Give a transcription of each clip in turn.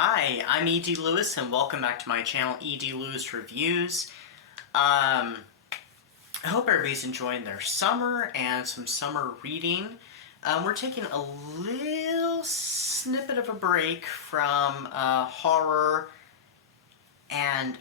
Hi, I'm E.D. Lewis, and welcome back to my channel, E.D. Lewis Reviews. I hope everybody's enjoying their summer and some summer reading. We're taking a little snippet of a break from horror and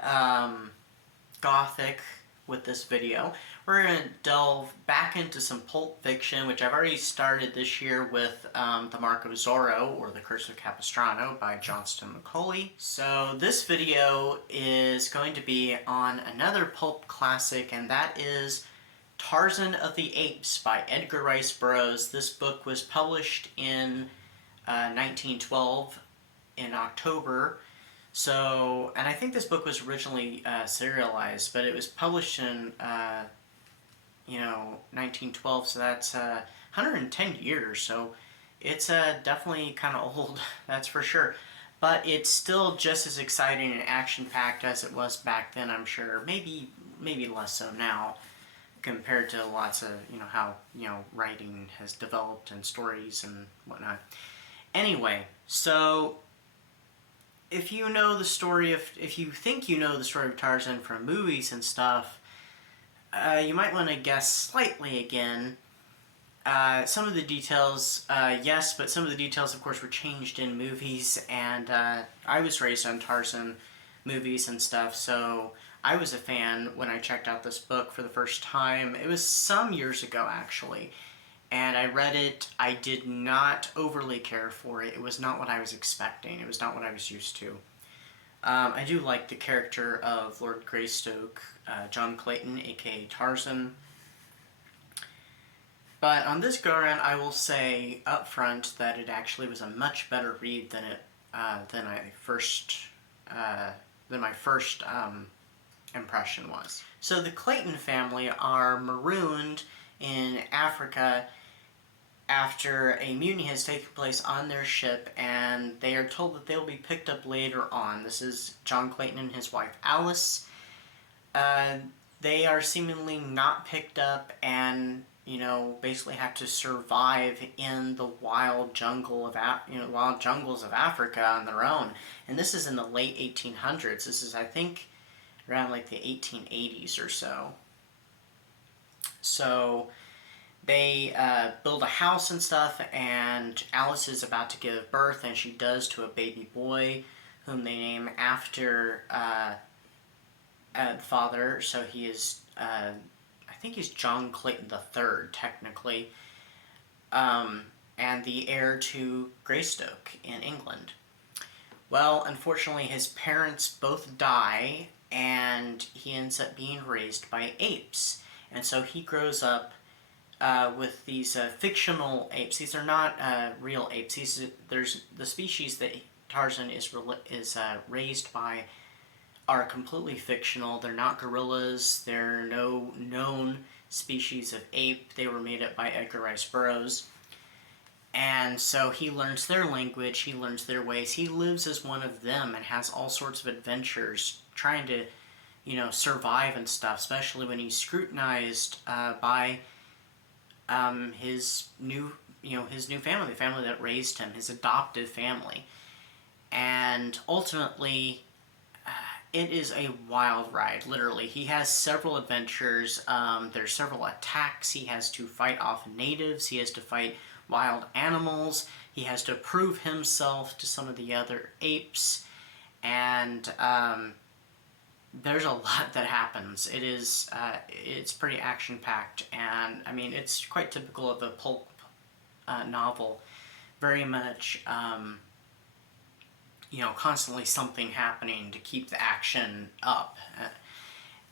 gothic with this video. We're going to delve back into some Pulp Fiction, which I've already started this year with The Mark of Zorro, or The Curse of Capistrano by Johnston McCauley. So this video is going to be on another Pulp classic, and that is Tarzan of the Apes by Edgar Rice Burroughs. This book was published in 1912 in October. So, and I think this book was originally serialized, but it was published in 1912, so that's 110 years, so it's definitely kind of old, that's for sure. But it's still just as exciting and action-packed as it was back then, I'm sure. Maybe less so now, compared to lots of, how, writing has developed and stories and whatnot. Anyway, so if you know the story of, if you think you know the story of Tarzan from movies and stuff, you might want to guess slightly again. Some of the details, yes, but some of the details, of course, were changed in movies, and I was raised on Tarzan movies and stuff, so I was a fan when I checked out this book for the first time. It was some years ago, actually, and I read it. I did not overly care for it. It was not what I was expecting. It was not what I was used to. I do like the character of Lord Greystoke, John Clayton, aka Tarzan. But on this go-around, I will say up front that it actually was a much better read than my first impression was. So the Clayton family are marooned in Africa after a mutiny has taken place on their ship, and they are told that they'll be picked up later on. This is John Clayton and his wife Alice. They are seemingly not picked up and, basically have to survive in the wild jungles of Africa on their own. And this is in the late 1800s. This is, I think, around like the 1880s or so. So they build a house and stuff, and Alice is about to give birth, and she does, to a baby boy whom they name after the father. So he is, I think he's John Clayton III, technically, and the heir to Greystoke in England. Well, unfortunately, his parents both die, and he ends up being raised by apes. And so he grows up with these fictional apes. These are not real apes. There's the species that Tarzan is raised by are completely fictional. They're not gorillas. There are no known species of ape. They were made up by Edgar Rice Burroughs. And so he learns their language, he learns their ways, he lives as one of them and has all sorts of adventures trying to, survive and stuff, especially when he's scrutinized by his new family, the family that raised him, his adoptive family. And ultimately, it is a wild ride, literally. He has several adventures. There's several attacks. He has to fight off natives. He has to fight wild animals. He has to prove himself to some of the other apes. And there's a lot that happens. It's pretty action-packed. And, I mean, it's quite typical of a pulp novel. Very much constantly something happening to keep the action up.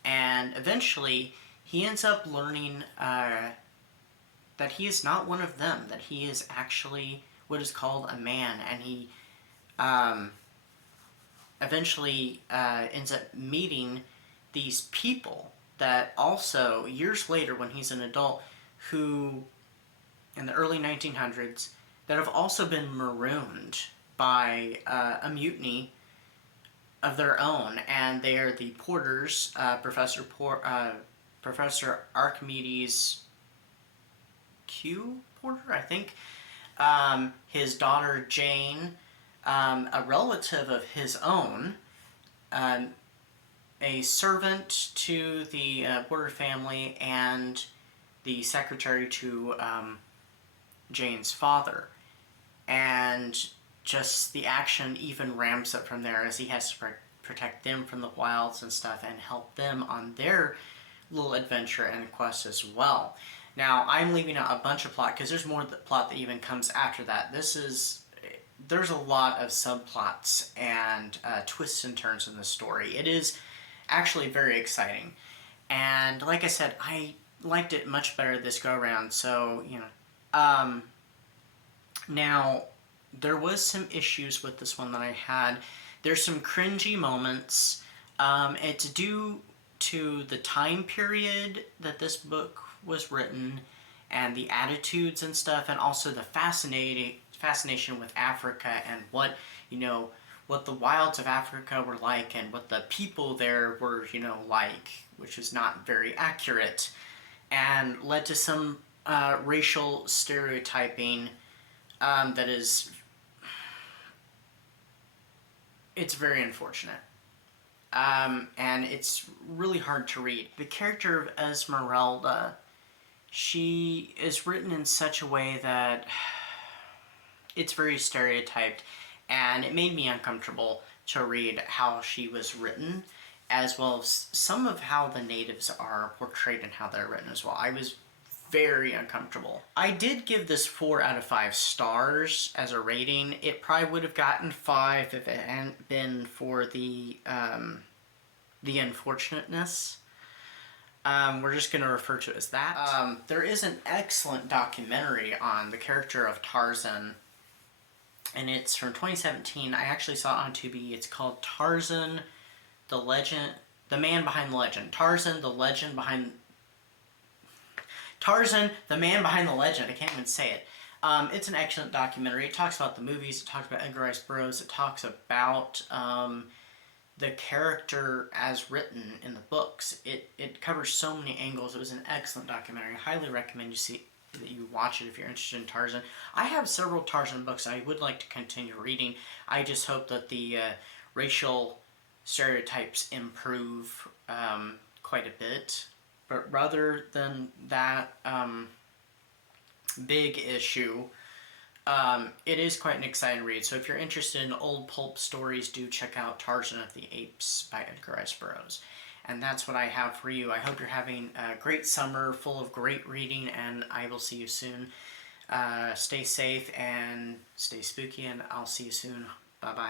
And eventually, he ends up learning that he is not one of them, that he is actually what is called a man, and he eventually ends up meeting these people that also, years later when he's an adult, who, in the early 1900s, that have also been marooned by a mutiny of their own, and they are the Porters, Professor Archimedes Q. Porter, I think, his daughter Jane, a relative of his own, a servant to the Porter family, and the secretary to Jane's father. And just the action even ramps up from there as he has to protect them from the wilds and stuff and help them on their little adventure and quest as well. Now, I'm leaving out a bunch of plot because there's more plot that even comes after that. There's a lot of subplots and twists and turns in the story. It is actually very exciting. And like I said, I liked it much better this go around, so, you know. Now, there was some issues with this one that I had. There's some cringy moments. It's due to the time period that this book was written and the attitudes and stuff, and also the fascination with Africa and what, you know, what the wilds of Africa were like and what the people there were, you know, like, which is not very accurate, and led to some racial stereotyping that is, it's very unfortunate. And it's really hard to read. The character of Esmeralda, she is written in such a way that it's very stereotyped, and it made me uncomfortable to read how she was written, as well as some of how the natives are portrayed and how they're written as well. I was very uncomfortable. I did give this 4 out of 5 stars as a rating. It probably would have gotten 5 if it hadn't been for the unfortunateness. We're just going to refer to it as that. There is an excellent documentary on the character of Tarzan, and it's from 2017. I actually saw it on Tubi. It's called Tarzan, the Legend, the Man Behind the Legend. Tarzan, the Man Behind the Legend. I can't even say it. It's an excellent documentary. It talks about the movies. It talks about Edgar Burroughs. It talks about the character as written in the books. It covers so many angles. It was an excellent documentary. I highly recommend that you watch it if you're interested in Tarzan. I have several Tarzan books I would like to continue reading. I just hope that the racial stereotypes improve quite a bit. But rather than that big issue, it is quite an exciting read. So if you're interested in old pulp stories, do check out Tarzan of the Apes by Edgar Burroughs. And that's what I have for you. I hope you're having a great summer full of great reading, and I will see you soon. Stay safe and stay spooky, and I'll see you soon. Bye-bye.